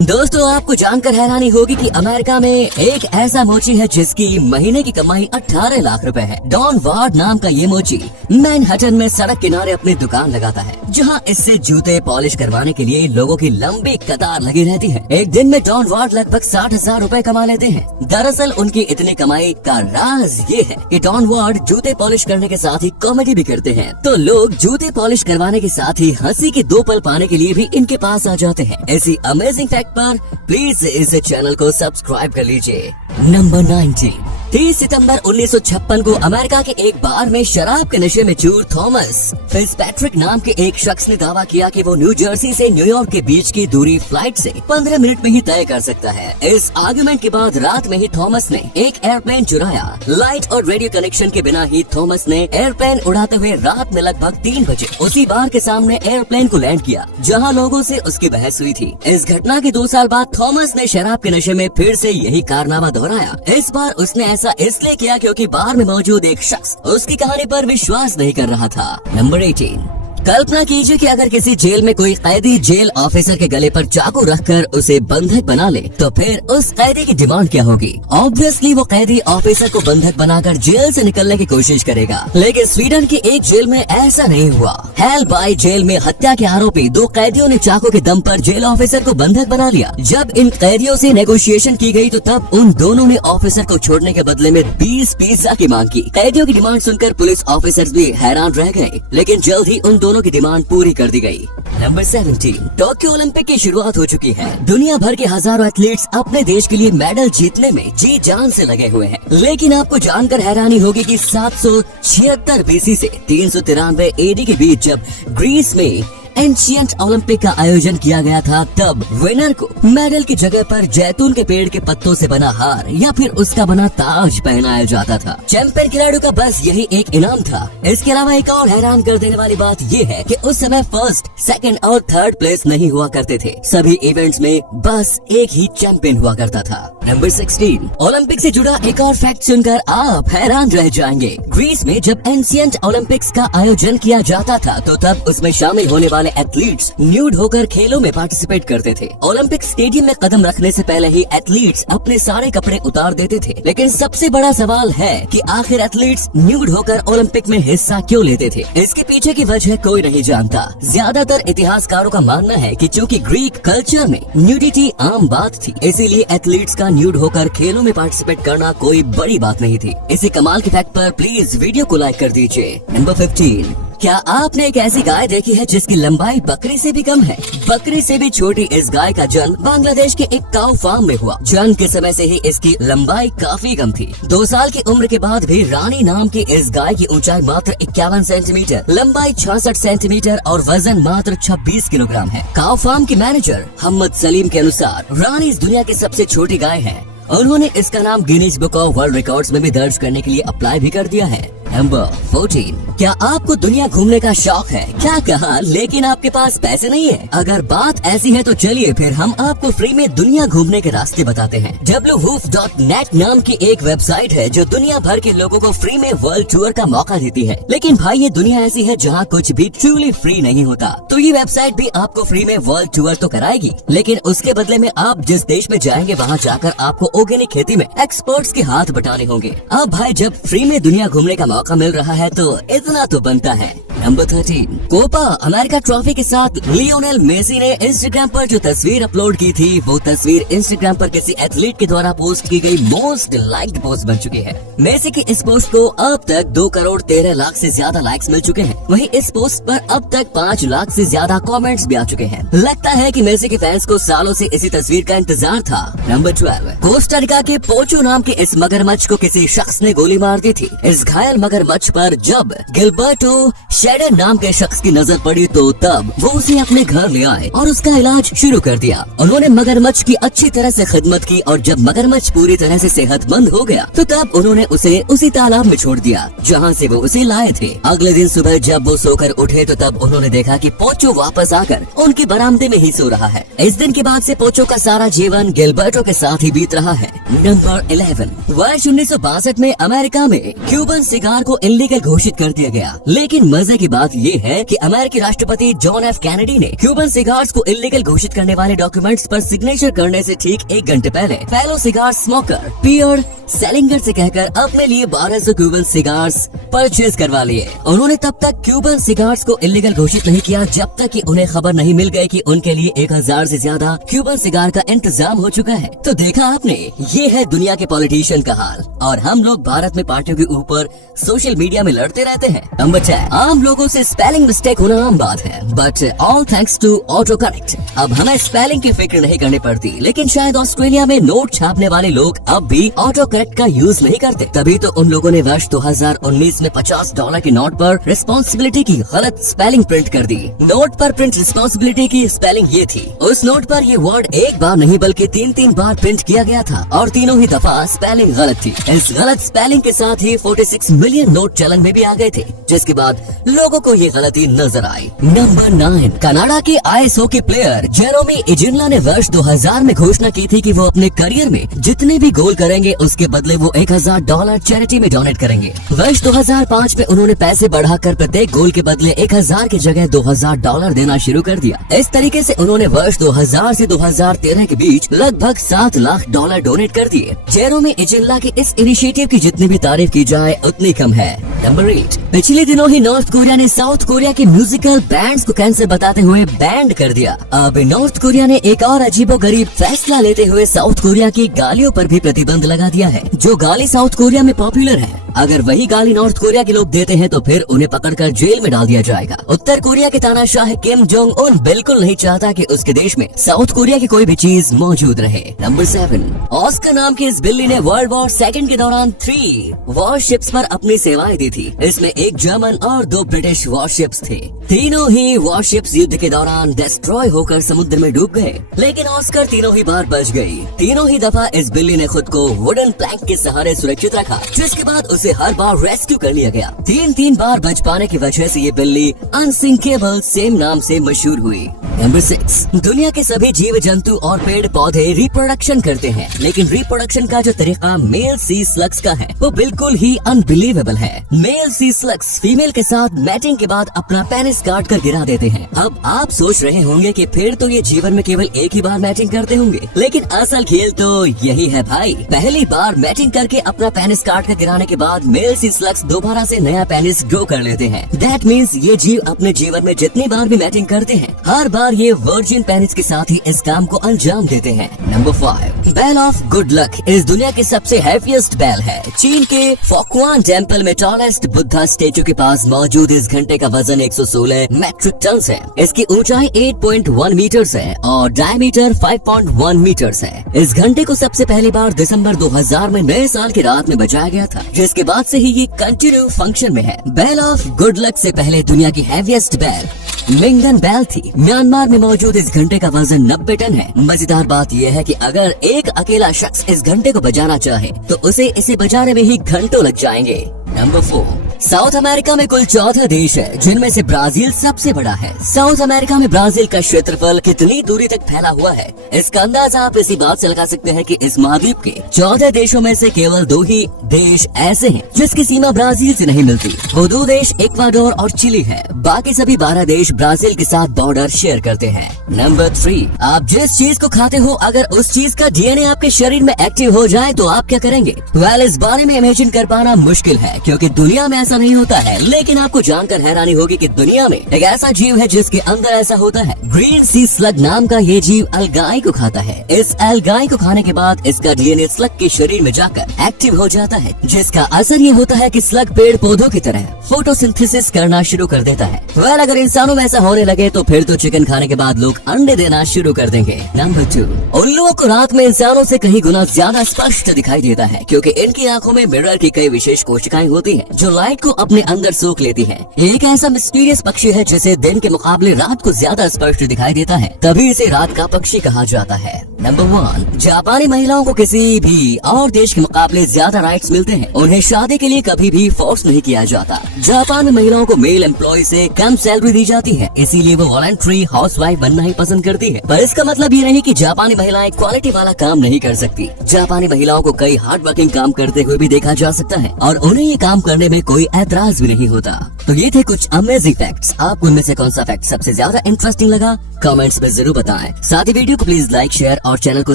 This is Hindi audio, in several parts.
दोस्तों, आपको जानकर हैरानी होगी कि अमेरिका में एक ऐसा मोची है जिसकी महीने की कमाई 18 लाख रुपए है। डॉन वार्ड नाम का ये मोची मैनहट्टन में सड़क किनारे अपनी दुकान लगाता है, जहां इससे जूते पॉलिश करवाने के लिए लोगों की लंबी कतार लगी रहती है। एक दिन में डॉन वार्ड लगभग 60,000 रुपए कमा लेते हैं। दरअसल उनकी इतनी कमाई का राज ये है कि डॉन वार्ड जूते पॉलिश करने के साथ ही कॉमेडी भी करते हैं, तो लोग जूते पॉलिश करवाने के साथ ही हंसी के दो पल पाने के लिए भी इनके पास आ जाते हैं। ऐसी अमेजिंग फैक्ट पर प्लीज इस चैनल को सब्सक्राइब कर लीजिए। नंबर 90। 30 सितंबर 1956 को अमेरिका के एक बार में शराब के नशे में चूर थॉमस फिट्जपैट्रिक नाम के एक शख्स ने दावा किया कि वो न्यू जर्सी से न्यूयॉर्क के बीच की दूरी फ्लाइट से 15 मिनट में ही तय कर सकता है। इस आर्गुमेंट के बाद रात में ही थॉमस ने एक एयरप्लेन चुराया। लाइट और रेडियो कनेक्शन के बिना ही थॉमस ने एयरप्लेन उड़ाते हुए रात में लगभग 3 बजे उसी बार के सामने एयरप्लेन को लैंड किया जहाँ लोगों से उसकी बहस हुई थी। इस घटना के 2 साल बाद थॉमस ने शराब के नशे में फिर से यही कारनामा दोहराया। इस बार उसने ऐसा इसलिए किया क्योंकि बार में मौजूद एक शख्स उसकी कहानी पर विश्वास नहीं कर रहा था। नंबर 18। कल्पना कीजिए कि अगर किसी जेल में कोई कैदी जेल ऑफिसर के गले पर चाकू रखकर उसे बंधक बना ले, तो फिर उस कैदी की डिमांड क्या होगी? ऑब्वियसली वो कैदी ऑफिसर को बंधक बनाकर जेल से निकलने की कोशिश करेगा। लेकिन स्वीडन की एक जेल में ऐसा नहीं हुआ। हेलबाई जेल में हत्या के आरोपी 2 कैदियों ने चाकू के दम पर जेल ऑफिसर को बंधक बना लिया। जब इन कैदियों से नेगोशिएशन की गई तो तब उन दोनों ने ऑफिसर को छोड़ने के बदले में 20 पिज्जा की मांग की। कैदियों की डिमांड सुनकर पुलिस ऑफिसर्स भी हैरान रह गए, लेकिन जल्द ही उन दोनों की डिमांड पूरी कर दी गई। नंबर 17। टोक्यो ओलंपिक की शुरुआत हो चुकी है। दुनिया भर के हजारों एथलीट्स अपने देश के लिए मेडल जीतने में जी जान से लगे हुए हैं, लेकिन आपको जानकर हैरानी होगी कि 776 बीसी से 393 एडी के बीच जब ग्रीस में एंशिएंट ओलंपिक का आयोजन किया गया था, तब विनर को मेडल की जगह पर जैतून के पेड़ के पत्तों से बना हार या फिर उसका बना ताज पहनाया जाता था। चैंपियन खिलाड़ियों का बस यही एक इनाम था। इसके अलावा एक और हैरान कर देने वाली बात ये है कि उस समय फर्स्ट, सेकंड और थर्ड प्लेस नहीं हुआ करते थे। सभी इवेंट्स में बस एक ही चैंपियन हुआ करता था। नंबर 16। ओलंपिक से जुड़ा एक और फैक्ट सुनकर आप हैरान रह जाएंगे। ग्रीस में जब एंशिएंट ओलंपिक्स का आयोजन किया जाता था, तो तब उसमें शामिल होने वाले एथलीट्स न्यूड होकर खेलों में पार्टिसिपेट करते थे। ओलंपिक स्टेडियम में कदम रखने से पहले ही एथलीट्स अपने सारे कपड़े उतार देते थे। लेकिन सबसे बड़ा सवाल है कि आखिर एथलीट्स न्यूड होकर ओलंपिक में हिस्सा क्यों लेते थे? इसके पीछे की वजह कोई नहीं जानता। ज्यादातर इतिहासकारों का मानना है कि चूंकि ग्रीक कल्चर में न्यूडिटी आम बात थी, इसीलिए एथलीट्स का न्यूड होकर खेलों में पार्टिसिपेट करना कोई बड़ी बात नहीं थी। इसी कमाल के फैक्ट पर प्लीज वीडियो को लाइक कर दीजिए। नंबर 15। क्या आपने एक ऐसी गाय देखी है जिसकी लंबाई बकरी से भी कम है? बकरी से भी छोटी इस गाय का जन्म बांग्लादेश के एक काऊ फार्म में हुआ। जन्म के समय से ही इसकी लंबाई काफी कम थी। 2 साल की उम्र के बाद भी रानी नाम की इस गाय की ऊंचाई मात्र 51 सेंटीमीटर, लंबाई 66 सेंटीमीटर और वजन मात्र 26 किलोग्राम है। काऊ फार्म के मैनेजर मोहम्मद सलीम के अनुसार रानी इस दुनिया की सबसे छोटी गाय है। उन्होंने इसका नाम Guinness book of world records में भी दर्ज करने के लिए अप्लाई भी कर दिया है। नंबर 14। क्या आपको दुनिया घूमने का शौक है? क्या कहा, लेकिन आपके पास पैसे नहीं है? अगर बात ऐसी है तो चलिए फिर हम आपको फ्री में दुनिया घूमने के रास्ते बताते हैं। www.net नाम की एक वेबसाइट है जो दुनिया भर के लोगों को फ्री में वर्ल्ड टूर का मौका देती है। लेकिन भाई, ये दुनिया ऐसी है जहाँ कुछ भी ट्रूली फ्री नहीं होता। तो ये वेबसाइट भी आपको फ्री में वर्ल्ड टूर तो कराएगी, लेकिन उसके बदले में आप जिस देश में जाएंगे वहाँ जाकर आपको ऑर्गेनिक खेती में एक्सपर्ट्स के हाथ बटाने होंगे। अब भाई, जब फ्री में दुनिया घूमने का मौका मिल रहा है तो इतना तो बनता है। नंबर 13। कोपा अमेरिका ट्रॉफी के साथ लियोनेल मेसी ने इंस्टाग्राम पर जो तस्वीर अपलोड की थी, वो तस्वीर इंस्टाग्राम पर किसी एथलीट के द्वारा पोस्ट की गई मोस्ट लाइक्ड पोस्ट बन चुकी है। मेसी की इस पोस्ट को अब तक 2 करोड़ 13 लाख से ज्यादा लाइक्स मिल चुके हैं। वहीं इस पोस्ट पर अब तक 5 लाख से ज्यादा कमेंट्स भी आ चुके हैं। लगता है कि मेसी के फैंस को सालों से इसी तस्वीर का इंतजार था। नंबर 12। कोस्टा रिका के पोचो नाम के इस मगरमच्छ को किसी शख्स ने गोली मार दी थी। इस घायल मगरमच्छ पर जब गिलबर्टो शेडर नाम के शख्स की नजर पड़ी तो तब वो उसे अपने घर ले आए और उसका इलाज शुरू कर दिया। उन्होंने मगरमच्छ की अच्छी तरह से खिदमत की और जब मगरमच्छ पूरी तरह से सेहतमंद हो गया तो तब उन्होंने उसे उसी तालाब में छोड़ दिया जहाँ से वो उसे लाए थे। अगले दिन सुबह जब वो सोकर उठे तो तब उन्होंने देखा कि पोचो वापस आकर उनके बरामदे में ही सो रहा है। इस दिन के बाद से पोचो का सारा जीवन गिलबर्टो के साथ ही बीत रहा है। नंबर 11। वर्ष 1962 में अमेरिका में क्यूबन सिगार को इलीगल घोषित कर दिया गया, लेकिन मजे की बात ये है कि अमेरिकी राष्ट्रपति जॉन एफ कैनेडी ने क्यूबन सिगार्स को इलीगल घोषित करने वाले डॉक्यूमेंट्स पर सिग्नेचर करने से ठीक 1 घंटे पहले फेलो सिगार स्मोकर पियर सेलिंगर से कहकर अपने लिए 1200 क्यूबन सिगार्स परचेज करवा लिए। उन्होंने तब तक क्यूबन सिगार्स को इलीगल घोषित नहीं किया जब तक कि उन्हें खबर नहीं मिल गई कि उनके लिए 1000 से ज्यादा क्यूबन सिगार का इंतजाम हो चुका है। तो देखा आपने, ये है दुनिया के पॉलिटिशियन का हाल, और हम लोग भारत में पार्टियों के ऊपर सोशल मीडिया में लड़ते रहते हैं। नंबर 10, आम लोगों से स्पेलिंग मिस्टेक होना आम बात है, but all thanks to auto correct अब हमें स्पेलिंग की फिक्र नहीं करनी पड़ती। लेकिन शायद ऑस्ट्रेलिया में नोट छापने वाले लोग अब भी ऑटो करेक्ट का यूज नहीं करते, तभी तो उन लोगों ने वर्ष 2019 में $50 के नोट पर रिस्पॉन्सिबिलिटी की गलत स्पेलिंग प्रिंट कर दी। नोट पर प्रिंट रिस्पॉन्सिबिलिटी की स्पेलिंग ये थी। उस नोट पर ये वर्ड एक बार नहीं बल्कि 3 बार प्रिंट किया गया था और तीनों ही दफा स्पेलिंग गलत थी। इस गलत स्पेलिंग के साथ ही 46 मिलियन नोट चलन में भी आ गए थे, जिसके बाद लोगों को ये गलती नजर आई। नंबर 9, कनाडा के आईएस हॉकी प्लेयर जेरोमी इजिनला ने वर्ष 2000 में घोषणा की थी कि वो अपने करियर में जितने भी गोल करेंगे उसके बदले वो $1000 चैरिटी में डोनेट करेंगे। वर्ष 2005 में उन्होंने पैसे बढ़ाकर प्रत्येक गोल के बदले 1000 की जगह $2000 देना शुरू कर दिया। इस तरीके से उन्होंने वर्ष 2000 से 2013 के बीच लगभग $7 लाख डोनेट कर दिए। जेरोमी इजिनला के इस इनिशिएटिव की जितनी भी तारीफ की जाए उतनी कम है। नंबर 8, पिछले दिनों ही नॉर्थ कोरिया ने साउथ कोरिया के म्यूजिकल बैंड्स को कैंसर बताते हुए बैंड कर दिया। अब नॉर्थ कोरिया ने एक और अजीबोगरीब फैसला लेते हुए साउथ कोरिया की गालियों पर भी प्रतिबंध लगा दिया है। जो गाली साउथ कोरिया में पॉपुलर है, अगर वही गाली नॉर्थ कोरिया के लोग देते हैं तो फिर उन्हें पकड़कर जेल में डाल दिया जाएगा। उत्तर कोरिया के तानाशाह किम जोंग उन बिल्कुल नहीं चाहता कि उसके देश में साउथ कोरिया की कोई भी चीज मौजूद रहे। नंबर 7, ऑस्कर नाम की इस बिल्ली ने वर्ल्ड वॉर 2 के दौरान 3 वॉरशिप्स पर अपनी सेवाएं दी थी। इसमें एक जर्मन और 2 ब्रिटिश वॉरशिप्स थे। तीनों ही वॉरशिप्स युद्ध के दौरान डिस्ट्रॉय होकर समुद्र में डूब गए, लेकिन ऑस्कर तीनों ही बार बच गई। तीनों ही दफा इस बिल्ली ने खुद को वुडन प्लैंक के सहारे सुरक्षित रखा, जिसके बाद उसे हर बार रेस्क्यू कर लिया गया। 3 बार बच पाने की वजह से ये बिल्ली अनसिंकेबल सेम नाम से मशहूर हुई। नंबर 6, दुनिया के सभी जीव जंतु और पेड़ पौधे रिप्रोडक्शन करते हैं, लेकिन रिप्रोडक्शन का जो तरीका मेल सी स्लग्स का है वो बिल्कुल ही अनबिलीवेबल है। मेल सी स्लग्स फीमेल के साथ मैटिंग के बाद अपना पेनिस काट कर गिरा देते हैं। अब आप सोच रहे होंगे कि फिर तो ये जीवन में केवल एक ही बार मैटिंग करते होंगे, लेकिन असल खेल तो यही है भाई। पहली बार मैटिंग करके अपना पेनिस काट कर गिराने के बाद मेल सी स्लग्स दोबारा से नया पेनिस ग्रो कर लेते हैं। दैट मीन्स ये जीव अपने जीवन में जितनी बार भी मैटिंग करते हैं, हर बार ये वर्जिन पेनिस के साथ ही इस काम को अंजाम देते हैं। Number 5, bell of good luck इस दुनिया के सबसे हैवीएस्ट बेल है। चीन के फोक्वान टेम्पल में टॉलेस्ट बुद्धा स्टेचू के पास मौजूद इस घंटे का वजन 116 मैट्रिक टन है। इसकी ऊंचाई 8.1 मीटर्स है और डायमीटर 5.1 मीटर्स है। इस घंटे को सबसे पहली बार दिसंबर 2000 में नए साल की रात में बजाया गया था, जिसके बाद से ही ये कंटिन्यू फंक्शन में है। बेल ऑफ गुड लक से पहले दुनिया की हैवीएस्ट बेल मिंगन बेल थी। म्यांमार में मौजूद इस घंटे का वजन 90 टन है। मजेदार बात यह है कि अगर एक अकेला शख्स इस घंटे को बजाना चाहे तो उसे इसे बजाने में ही घंटों लग जाएंगे। नंबर 4, साउथ अमेरिका में कुल 14 देश है, जिनमें से ब्राजील सबसे बड़ा है। साउथ अमेरिका में ब्राजील का क्षेत्रफल कितनी दूरी तक फैला हुआ है, इसका अंदाजा आप इसी बात से लगा सकते हैं कि इस महाद्वीप के 14 देशों में से केवल 2 ही देश ऐसे हैं जिसकी सीमा ब्राजील से नहीं मिलती। वो 2 देश इक्वाडोर और चिली है। बाकी सभी 12 देश ब्राजील के साथ बॉर्डर शेयर करते हैं। नंबर 3, आप जिस चीज को खाते हो अगर उस चीज का डीएनए आपके शरीर में एक्टिव हो जाए तो आप क्या करेंगे? वेल, इस बारे में इमेजिन कर पाना मुश्किल है क्योंकि दुनिया में ऐसा नहीं होता है, लेकिन आपको जानकर हैरानी होगी कि दुनिया में एक ऐसा जीव है जिसके अंदर ऐसा होता है। ग्रीन सी स्लग नाम का ये जीव अलगाई को खाता है। इस अलगाई को खाने के बाद इसका डीएनए स्लग के शरीर में जाकर एक्टिव हो जाता है, जिसका असर ये होता है कि स्लग पेड़ पौधों की तरह फोटोसिंथेसिस करना शुरू कर देता है। वेल, अगर इंसानों में ऐसा होने लगे तो फिर तो चिकन खाने के बाद लोग अंडे देना शुरू कर देंगे। नंबर 2, उल्लुओं को रात में इंसानों से कहीं गुना ज्यादा स्पष्ट दिखाई देता है क्योंकि इनकी आंखों में मिरर की कई विशेष कोशिकाएं होती हैं जो लाइट को अपने अंदर सोख लेती है। ये एक ऐसा मिस्टीरियस पक्षी है जिसे दिन के मुकाबले रात को ज्यादा स्पष्ट दिखाई देता है, तभी इसे रात का पक्षी कहा जाता है। नंबर 1, जापानी महिलाओं को किसी भी और देश के मुकाबले ज्यादा राइट्स मिलते हैं। उन्हें शादी के लिए कभी भी फोर्स नहीं किया जाता। जापान में महिलाओं को मेल एम्प्लॉय से कम सैलरी दी जाती है, इसीलिए वो वॉलंटरी हाउसवाइफ बनना ही पसंद करती है। पर इसका मतलब ये नहीं कि जापानी महिलाएं क्वालिटी वाला काम नहीं कर सकती। जापानी महिलाओं को कई हार्ड वर्किंग काम करते हुए भी देखा जा सकता है और उन्हें ये काम करने में कोई ऐतराज भी नहीं होता। तो ये थे कुछ अमेजिंग फैक्ट्स। आपको उनमें से कौन सा फैक्ट सबसे ज्यादा इंटरेस्टिंग लगा, कमेंट्स में जरूर बताएं। साथ ही वीडियो को प्लीज लाइक, शेयर और चैनल को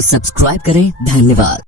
सब्सक्राइब करें। धन्यवाद।